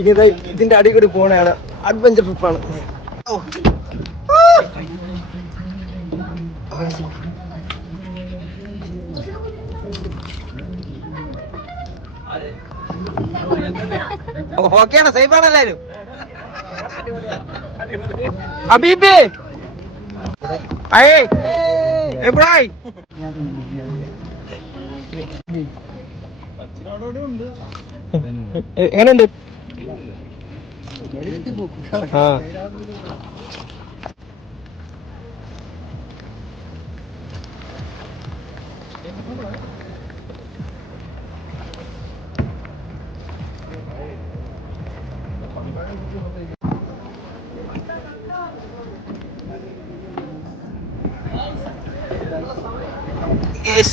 ഇനി ഇതിന്റെ അടി കൂടി പോണാണ്. അഡ്വഞ്ചർ ട്രിപ്പാണ്. ഓക്കെയാണ്, സേഫ് ആണ് എല്ലാരും. അബീബി എബ്രായി എങ്ങനെയുണ്ട്? ആ yes.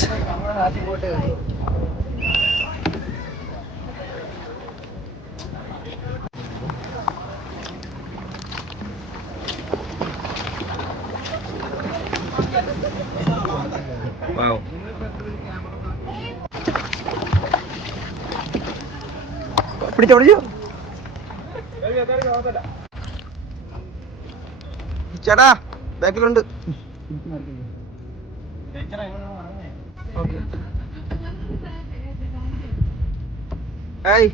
Wow. പിടിച്ചോ ചേട്ടാ, ബാക്കിലുണ്ട്. ഹായ്,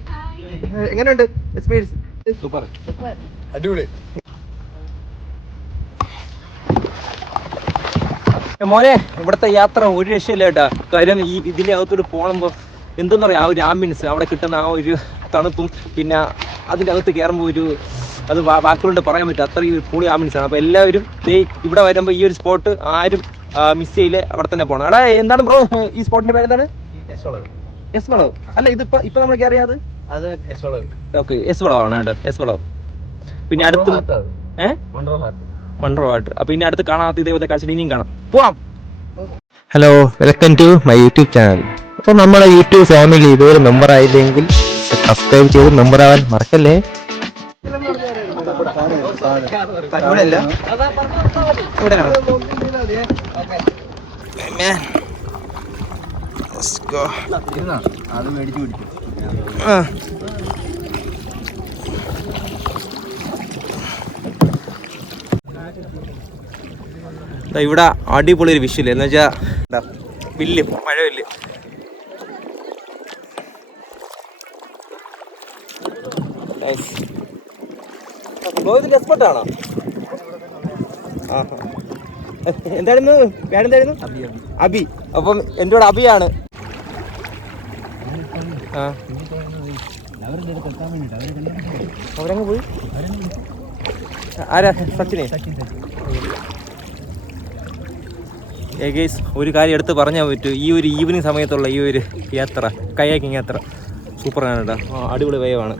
എങ്ങനെയുണ്ട് എക്സ്പീരിയൻസ്? സൂപ്പർ, അടിപൊളി. മോനെ, ഇവിടുത്തെ യാത്ര ഒരു രക്ഷയില്ല കേട്ടാ. കാര്യം ഇതിൻ്റെ അകത്തോട്ട് പോകുമ്പോൾ എന്തെന്ന് പറയാം, ആ ഒരു ആംബിയൻസ് അവിടെ കിട്ടുന്ന ആ ഒരു തണുപ്പും, പിന്നെ അതിൻ്റെ അകത്ത് കയറുമ്പോൾ അത് വാക്കുകൊണ്ട് പറയാൻ പറ്റും, അത്രയും പൊളി ആംബിയൻസ് ആണ്. അപ്പോൾ എല്ലാവരും ഇവിടെ വരുമ്പോൾ ഈ ഒരു സ്പോട്ട് ആരും മിസ് ചെയ്യില്ലേ, അവിടെ തന്നെ പോകണം. എടാ, എന്താണ് ബ്രോ ഈ സ്പോട്ടിന്റെ പേര്? എന്താണ്? എസ് വളവ് അല്ല, ഇപ്പൊ നമ്മൾ കയറിയത് ഓക്കെ, എസ് വളവാണ് കേട്ടോ, എസ് വളവ്. പിന്നെ അടുത്ത് വണ്ടർ വാട്ടർ. അപ്പൊ ഇനി അടുത്ത് കാണാത്ത ഇതേപോലെ കാഴ്ച ഇനിയും കാണാം. പോവാം. Hello, welcome to my YouTube channel. അപ്പോൾ നമ്മുടെ യൂട്യൂബ് ഫാമിലി ഇതുവരെ മെമ്പർ ആയില്ലെങ്കിൽ സബ്സ്ക്രൈബ് ചെയ്ത് മെമ്പർ ആവാൻ മറക്കല്ലേ. ഇവിടെ അടിപൊളി ഒരു വിഷയം എന്ന് വെച്ചാ വില്ല്, മഴ വില്ല്. എക്സ്പെർട്ടാണോ? എന്തായിരുന്നു പേരെന്തായിരുന്നു? അബി. അപ്പം എൻ്റെ കൂടെ അബിയാണ്. അവരങ്ങ് പോയി. ആരാ? സച്ചിനെ. ഒരു കാര്യം എടുത്ത് പറഞ്ഞാൽ പറ്റൂ, ഈ ഒരു ഈവനിങ് സമയത്തുള്ള ഈ ഒരു യാത്ര, കയാക്കിങ് യാത്ര സൂപ്പറാണ് കേട്ടോ. അടിപൊളി വയവാണ്.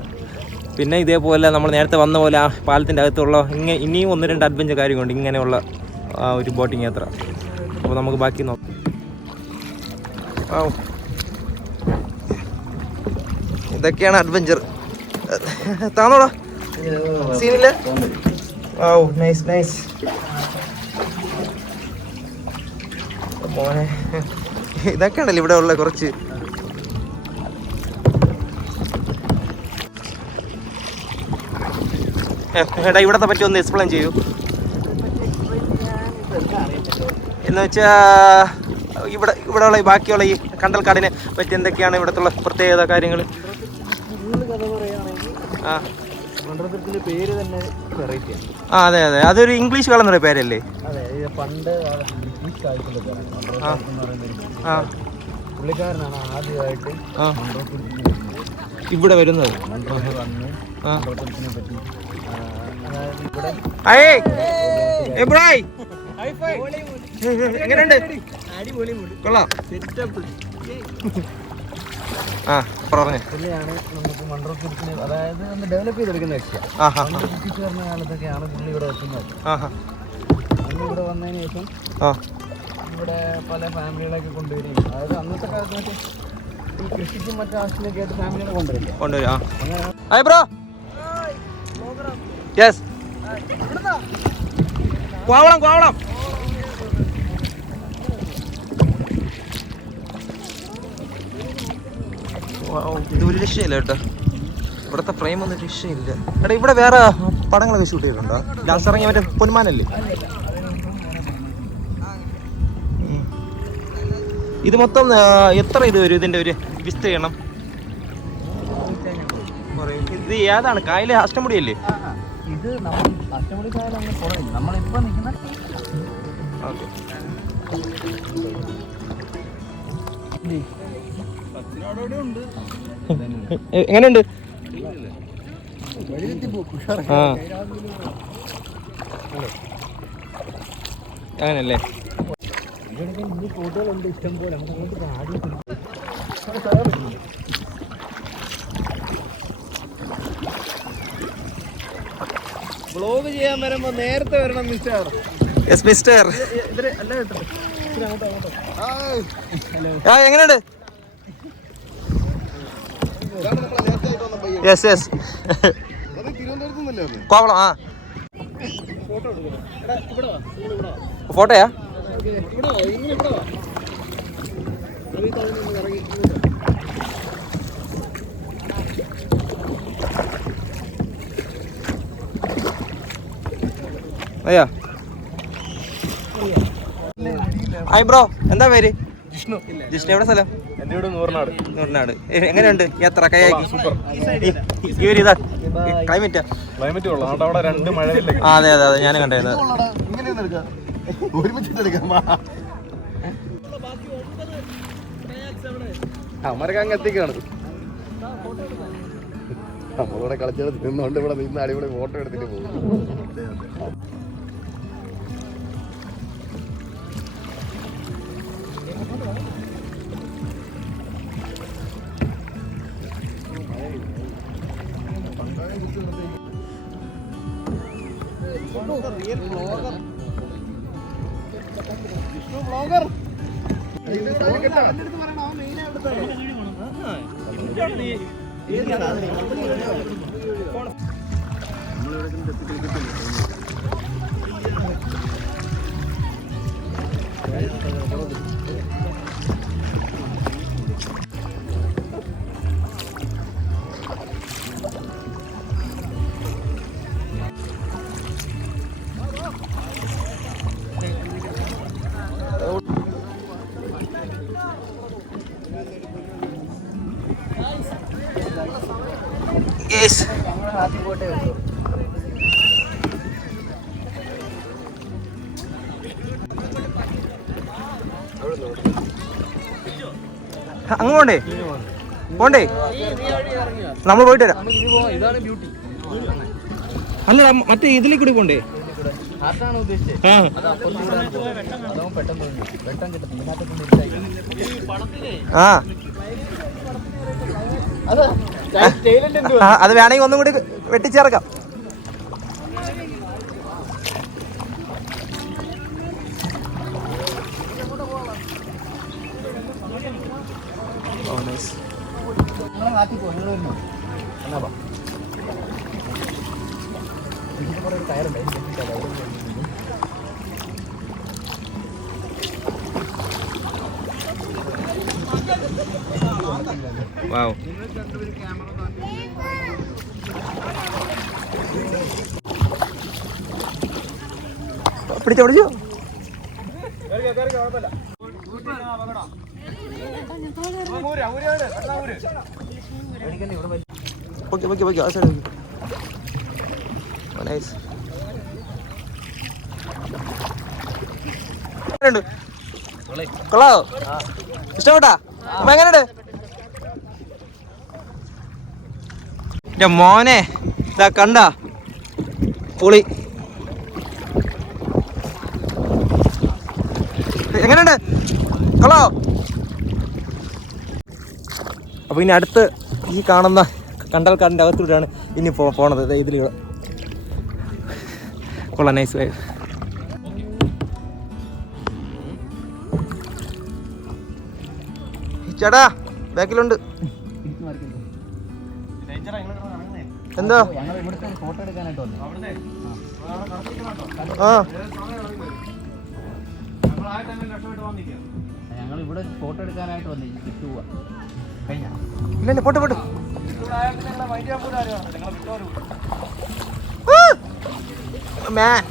പിന്നെ ഇതേപോലെ നമ്മൾ നേരത്തെ വന്ന പോലെ ആ പാലത്തിൻ്റെ അകത്തുള്ള ഇനിയും 1-2 അഡ്വഞ്ചർ കാര്യങ്ങളുണ്ട് ഇങ്ങനെയുള്ള ഒരു ബോട്ടിങ് യാത്ര. അപ്പോൾ നമുക്ക് ബാക്കി നോക്കാം. ഇതൊക്കെയാണ് അഡ്വഞ്ചർ. താന്നോടാ, സീനില്ല. നൈസ് നൈസ് മോനെ. ഇതൊക്കെയാണല്ലോ ഇവിടെ ഉള്ള കുറച്ച്. എടാ, ഇവിടത്തെ പറ്റി ഒന്ന് എക്സ്പ്ലെയിൻ ചെയ്യൂ. എന്ന് വെച്ചാ ഇവിടെയുള്ള ബാക്കിയുള്ള ഈ കണ്ടൽക്കാടിനെ പറ്റി എന്തൊക്കെയാണ് ഇവിടത്തുള്ള പ്രത്യേകത കാര്യങ്ങൾ? പേര് തന്നെ വെറൈറ്റി. അതെ അതെ, അതൊരു ഇംഗ്ലീഷ് കളന്നൊരു പേരല്ലേ? പണ്ട് പുള്ളിക്കാരനാണ് ആദ്യമായിട്ട് ഇവിടെ വരുന്നത്. എങ്ങനെയുണ്ട്? കൊള്ളാം. പുള്ളിയാണ് നമുക്ക് മൺട്രോ തുരുത്തിനെ, അതായത് ഒന്ന് ഡെവലപ്പ് ചെയ്തെടുക്കുന്ന വ്യക്തിയാണ്. ബ്രിട്ടീഷ് ഭരണ കാലത്തൊക്കെയാണ് പുള്ളി ഇവിടെ വെക്കുന്നത്. അന്ന് ഇവിടെ വന്നതിന് ശേഷം ഇവിടെ പല ഫാമിലികളൊക്കെ കൊണ്ടുവരികയും, അതായത് അന്നത്തെ കാലത്ത് വെച്ച് ഈ കൃഷിക്കും മറ്റു ആവശ്യത്തിനൊക്കെ ആയിട്ട് ഫാമിലികളെ കൊണ്ടുവരും. കോവളം ഇത് ഒരു രക്ഷയില്ല കേട്ടോ, ഇവിടുത്തെ ഫ്രെയിം ഒന്നും രക്ഷയില്ല. എടാ ഇവിടെ വേറെ പടങ്ങളൊക്കെ ഷൂട്ട് ചെയ്തിട്ടുണ്ടോ? ലാസ്റ്റ് ഇറങ്ങിയ മറ്റേ പൊന്മാനല്ലേ ഇത്? മൊത്തം എത്ര ഇത് വരും ഇതിന്റെ ഒരു വിസ്തീർണം? ഇത് ഏതാണ് കായല്? അഷ്ടമുടിയല്ലേ? ഇത് അഷ്ടമുടി കായൽ നമ്മളിപ്പോ നിൽക്കുന്ന. എങ്ങനെയുണ്ട്? അങ്ങനല്ലേ? ഫോട്ടോകളുണ്ട് ഇഷ്ടം പോലെ. വ്ളോഗ് ചെയ്യാൻ വരുമ്പോ നേരത്തെ വരണം മിസ്റ്റർ. Yes mister. എങ്ങനെയുണ്ട്? Yes yes Kovalam. ആ ഫോട്ടോയാ? അയ്യാ ഹായ് ബ്രോ, എന്താ പേര്? ജിഷ്ണു. ജിഷ്ണു, എവിടെ സ്ഥലം? എൻ്റെ വീട് നൂറിനാട്. നൂറിനാട്. എങ്ങനെയുണ്ട് യാത്ര? കയാക്കി ഈ ഒരു ഇതാ ക്ലൈമറ്റാ? ക്ലൈമറ്റ് കൊള്ളാം. അവിടെ 2 മഴയില്ല. അതെ അതെ അതെ, ഞാനും കണ്ടായിരുന്നു. അമരക്ക് അങ്ങ് എത്തിക്കാണ്. നമ്മളിവിടെ കളിച്ചത് നിന്നുകൊണ്ട് ഇവിടെ നിന്ന് അടിപൊളി ഫോട്ടോ എടുത്തിട്ട് പോകും. യെസ്. അങ്ങ് പോണ്ടേ? പോണ്ടേ? നമ്മൾ പോയിട്ട് വരാം. അല്ല മറ്റേ ഇതിലേക്ക് കൂടി പോണ്ടേ? ആ അത് വേണമെങ്കിൽ ഒന്നും കൂടി വെട്ടിച്ചേർക്കാം. വാവ്. പിടിച്ചോ പിടിച്ചോ. Okay okay okay. ആ സൈഡ് നൈസ്. കൊള്ളാവോ? ഇഷ്ടപ്പെട്ടാ? അപ്പൊ എങ്ങനെയുണ്ട്? എന്റെ മോനെ ഇതാ കണ്ട പൊളി. എങ്ങനെയുണ്ട്? കൊള്ളാവോ? അപ്പൊ ഇനി അടുത്ത് ഈ കാണുന്ന കണ്ടൽക്കാടിന്റെ അകത്തൂടെയാണ് ഇനി പോണത്. ഇതിലൂടെ കൊള്ളാം. Nice vibe. ചേട്ടാ ബാക്കിലുണ്ട്. എന്താ? ഫോട്ടോ എടുക്കാനായിട്ട് വന്നു. ആ ഞങ്ങൾ ഇവിടെ ഫോട്ടോ എടുക്കാനായിട്ട് വന്നു. ഇല്ല പോട്ടെ പോട്ടെ. Man.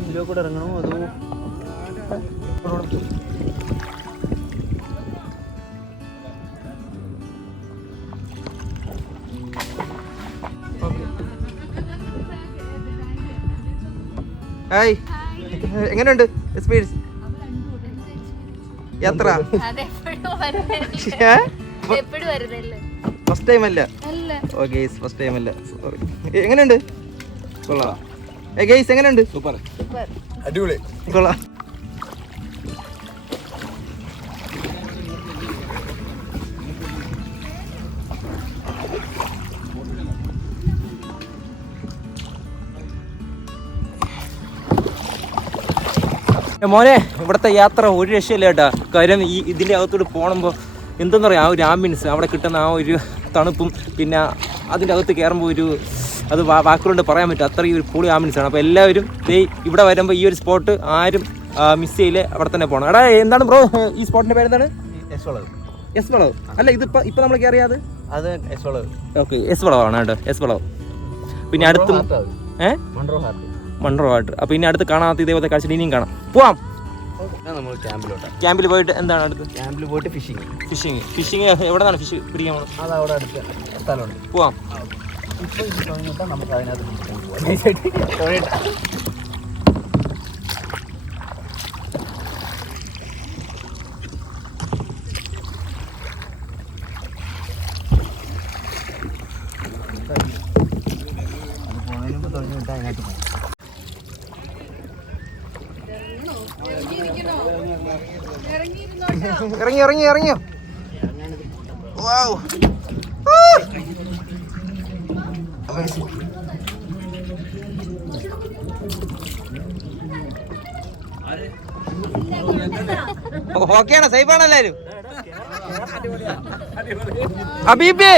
ഇതിലോ കൂടെ ഇറങ്ങണോ അതോ ഹായ്, എങ്ങനെയുണ്ട് എക്സ്പീരിയൻസ് യാത്ര? ഫസ്റ്റ് ടൈം അല്ല? ഓക്കെ, ഫസ്റ്റ് ടൈം അല്ല, സോറി. എങ്ങനെയുണ്ട്? കൊള്ളാം. ഗെയ്സ് എങ്ങനെയുണ്ട്? സൂപ്പർ, അടിപൊളി, കൊള്ളാം. മോനെ, ഇവിടുത്തെ യാത്ര ഒരു രക്ഷയില്ല കേട്ടാ. കാര്യം ഇതിൻ്റെ അകത്തോട്ട് പോകണമ്പോൾ എന്തെന്ന് പറയാം, ആ ഒരു ആംബിയൻസ്, അവിടെ കിട്ടുന്ന ആ ഒരു തണുപ്പും പിന്നെ അതിൻ്റെ അകത്ത് കയറുമ്പോൾ അത് വാക്കുകൊണ്ട് പറയാൻ പറ്റും, അത്രയും ഒരു പൊളി ആംബിയൻസാണ്. അപ്പോൾ എല്ലാവരും ഇവിടെ വരുമ്പോൾ ഈ ഒരു സ്പോട്ട് ആരും മിസ് ചെയ്യില്ലേ, അവിടെ തന്നെ പോകണം. എടാ, എന്താണ് ബ്രോ ഈ സ്പോട്ടിൻ്റെ പേരെന്താണ്? എസ് വളവ് അല്ല, ഇപ്പം നമ്മൾ കയറിയത് അത് എസ് വളവ്. ഓക്കെ, എസ് വളവാണ് കേട്ടോ, എസ് വളവ്. പിന്നെ അടുത്ത് മൺട്രോ വാട്ടർ. അപ്പോൾ ഇനി അടുത്ത് കാണാത്ത ഇതേപോലത്തെ കാഴ്ച ഇനിയും കാണാം. പോവാം. നമ്മൾ ക്യാമ്പിൽ പോയിട്ട് എന്താണ് അടുത്ത്? ക്യാമ്പിൽ പോയിട്ട് ഫിഷിങ് എവിടെ നിന്നാണ് ഫിഷ് പിടിക്കാൻ പോകണം? അത് അവിടെ അടുത്ത് സ്ഥലമുണ്ട്, പോവാം. ഇപ്പോൾ ഇത് തുടങ്ങിയിട്ടാൽ നമുക്ക് അതിനകത്ത് പോകാം. ഇറങ്ങിയോ? ഓക്കെയാണോ? സേഫാണോ എല്ലാവരും? അബീബേ